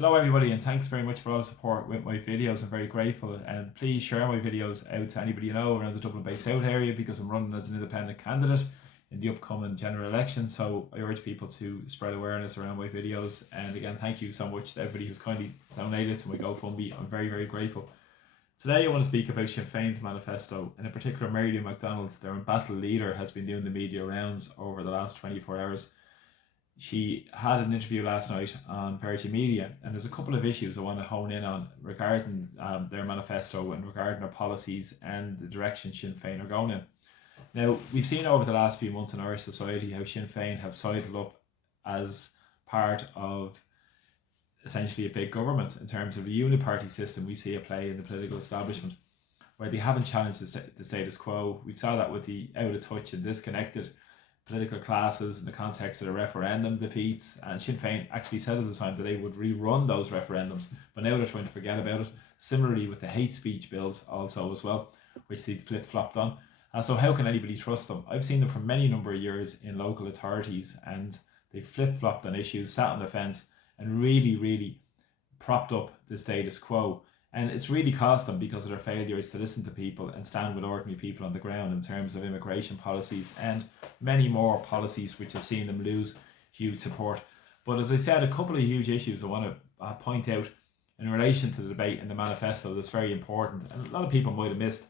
Hello everybody, and thanks very much for all the support with my videos. I'm very grateful, and please share my videos out to anybody you know around the Dublin Bay South area, because I'm running as an independent candidate in the upcoming general election. So I urge people to spread awareness around my videos. And again, thank you so much to everybody who's kindly donated to my GoFundMe. I'm very, very grateful. Today I want to speak about Sinn Féin's manifesto, and in particular Mary Lou McDonald, their embattled leader, has been doing the media rounds over the last 24 hours. She had an interview last night on Virgin Media, and there's a couple of issues I want to hone in on regarding their manifesto and regarding their policies and the direction Sinn Féin are going in. Now, we've seen over the last few months in our society how Sinn Féin have sidled up as part of essentially a big government in terms of the uniparty system we see at play in the political establishment, where they haven't challenged the status quo. We saw that with the out of touch and disconnected political classes in the context of the referendum defeats, and Sinn Féin actually said at the time that they would rerun those referendums, but now they're trying to forget about it. Similarly with the hate speech bills also as well, which they flip-flopped on. So how can anybody trust them? I've seen them for many number of years in local authorities, and they flip-flopped on issues, sat on the fence, and really propped up the status quo. And it's really cost them because of their failures to listen to people and stand with ordinary people on the ground in terms of immigration policies and many more policies which have seen them lose huge support. But as I said, a couple of huge issues I want to point out in relation to the debate and the manifesto that's very important, and a lot of people might have missed,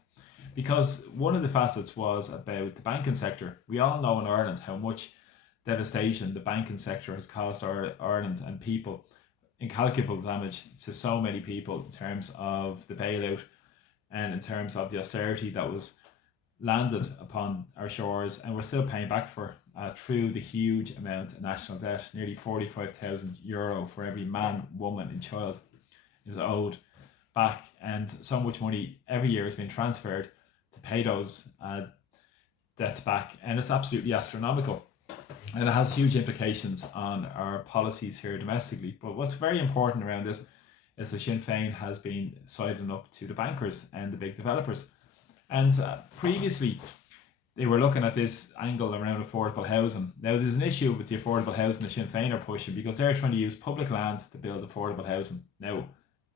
because one of the facets was about the banking sector. We all know in Ireland how much devastation the banking sector has caused Ireland and people, incalculable damage to so many people in terms of the bailout and in terms of the austerity that was landed upon our shores, and we're still paying back for through the huge amount of national debt. Nearly €45,000 for every man, woman and child is owed back, and so much money every year has been transferred to pay those debts back, and it's absolutely astronomical. And it has huge implications on our policies here domestically. But what's very important around this is that Sinn Féin has been siding up to the bankers and the big developers. And previously, they were looking at this angle around affordable housing. Now, there's an issue with the affordable housing that Sinn Féin are pushing, because they're trying to use public land to build affordable housing. Now,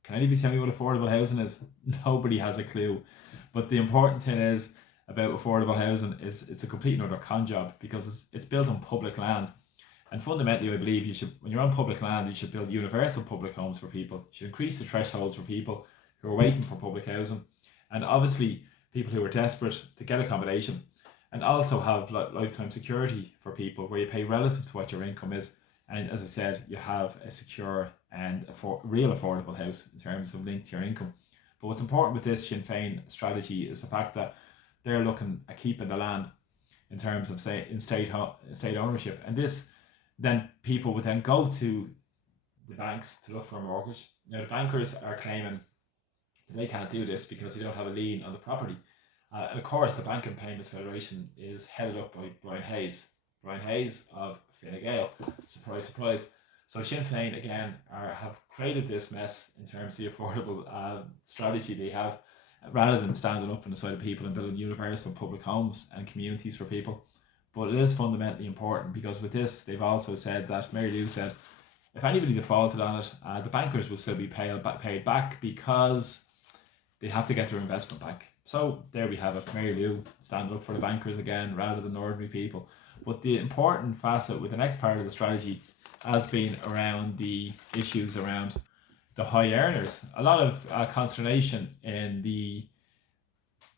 can anybody tell me what affordable housing is? Nobody has a clue. But the important thing is, about affordable housing, is it's a complete another con job, because it's built on public land. And fundamentally, I believe you should, when you're on public land, you should build universal public homes for people. You should increase the thresholds for people who are waiting for public housing, and obviously people who are desperate to get accommodation, and also have lifetime security for people where you pay relative to what your income is. And as I said, you have a secure and real affordable house in terms of linked to your income. But what's important with this Sinn Féin strategy is the fact that they're looking at keeping the land in terms of state ownership, and this then people would then go to the banks to look for a mortgage. Now the bankers are claiming they can't do this because they don't have a lien on the property, and of course the Banking Payments Federation is headed up by Brian Hayes of Fine Gael. Surprise, surprise. So Sinn Féin again have created this mess in terms of the affordable strategy they have, rather than standing up on the side of people and building universal public homes and communities for people. But it is fundamentally important, because with this, they've also said that, Mary Lou said, if anybody defaulted on it, the bankers will still be paid back, because they have to get their investment back. So there we have it, Mary Lou standing up for the bankers again, rather than ordinary people. But the important facet with the next part of the strategy has been around the issues around the high earners. A lot of consternation in the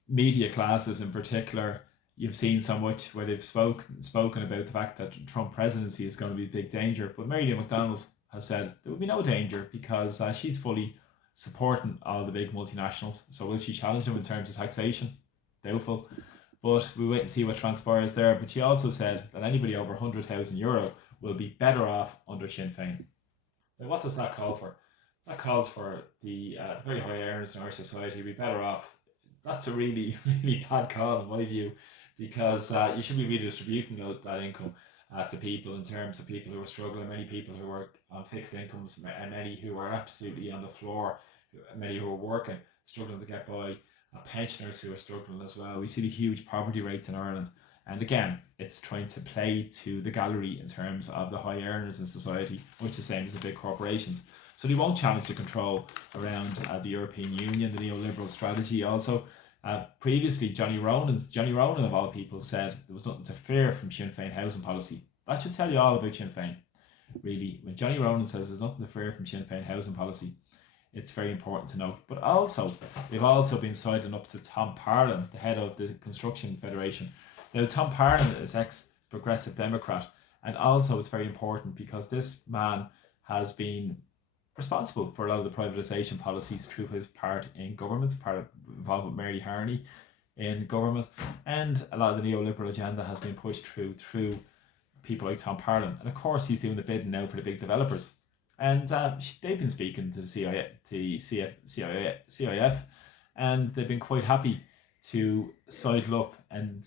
media classes in particular. You've seen so much where they've spoken about the fact that Trump presidency is going to be a big danger. But Mary Lou McDonald has said there will be no danger, because she's fully supporting all the big multinationals. So will she challenge them in terms of taxation? Doubtful. But we'll wait and see what transpires there. But she also said that anybody over €100,000 will be better off under Sinn Féin. Now, what does that call for? That calls for the very high earners in our society be better off. That's a really bad call in my view, because you should be redistributing that income to people, in terms of people who are struggling, many people who are on fixed incomes, and many who are absolutely on the floor, many who are working, struggling to get by, pensioners who are struggling as well. We see the huge poverty rates in Ireland, And again, it's trying to play to the gallery in terms of the high earners in society, much the same as the big corporations. So they won't challenge the control around the European Union, the neoliberal strategy also. Previously, Johnny Ronan of all people said there was nothing to fear from Sinn Fein housing policy. That should tell you all about Sinn Fein, really. When Johnny Ronan says there's nothing to fear from Sinn Fein housing policy, it's very important to note. But also, they've also been siding up to Tom Parlon, the head of the Construction Federation. Now, Tom Parlon is ex-Progressive Democrat, and also it's very important because this man has been responsible for a lot of the privatisation policies through his part in government, involved with Mary Harney in government, and a lot of the neoliberal agenda has been pushed through people like Tom Parlon. And of course, he's doing the bidding now for the big developers. And they've been speaking to the CIF, and they've been quite happy to sidle up and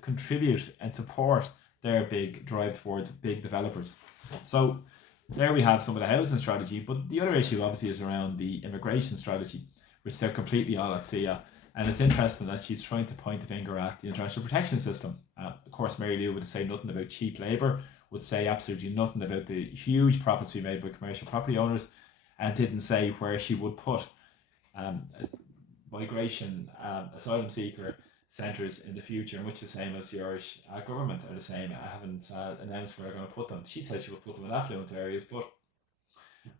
contribute and support their big drive towards big developers. So there we have some of the housing strategy, but the other issue obviously is around the immigration strategy, which they're completely all at sea at. And it's interesting that she's trying to point the finger at the international protection system. Of course, Mary Lou would say nothing about cheap labour, would say absolutely nothing about the huge profits we made by commercial property owners, and didn't say where she would put migration, asylum seeker centres in the future, in which the same as the Irish government are the same. I haven't announced where they're going to put them. She said she would put them in affluent areas, but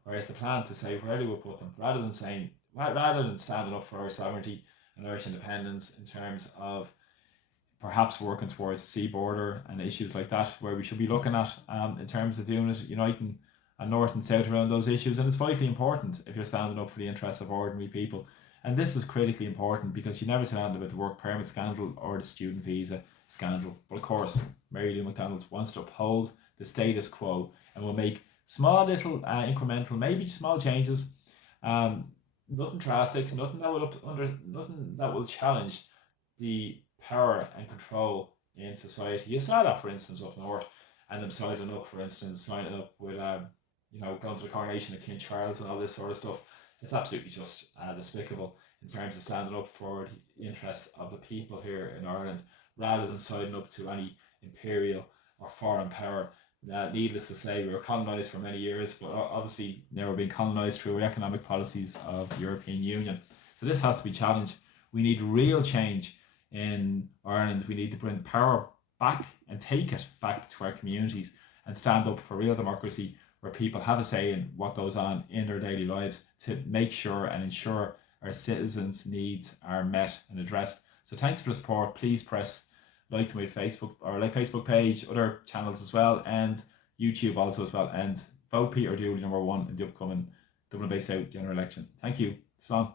whereas the plan to say where they would put them, rather than standing up for our sovereignty and Irish independence in terms of perhaps working towards the sea border and issues like that, where we should be looking at in terms of doing it, uniting north and south around those issues. And it's vitally important if you're standing up for the interests of ordinary people. And this is critically important because you never said anything about the work permit scandal or the student visa scandal. But of course, Mary Lou McDonald wants to uphold the status quo and will make small little incremental, maybe small changes. Nothing drastic, nothing that will challenge the power and control in society. You saw that, for instance, up north, and them signing up with going to the coronation of King Charles and all this sort of stuff. It's absolutely just despicable in terms of standing up for the interests of the people here in Ireland, rather than signing up to any imperial or foreign power. Needless to say, we were colonised for many years, but obviously now we're being colonised through the economic policies of the European Union. So this has to be challenged. We need real change in Ireland. We need to bring power back and take it back to our communities and stand up for real democracy, where people have a say in what goes on in their daily lives to make sure and ensure our citizens' needs are met and addressed. So thanks for the support. Please press like to my Facebook page, other channels as well, and YouTube also as well. And vote Peter Dooley #1 in the upcoming Dublin Bay South general election. Thank you. Slán.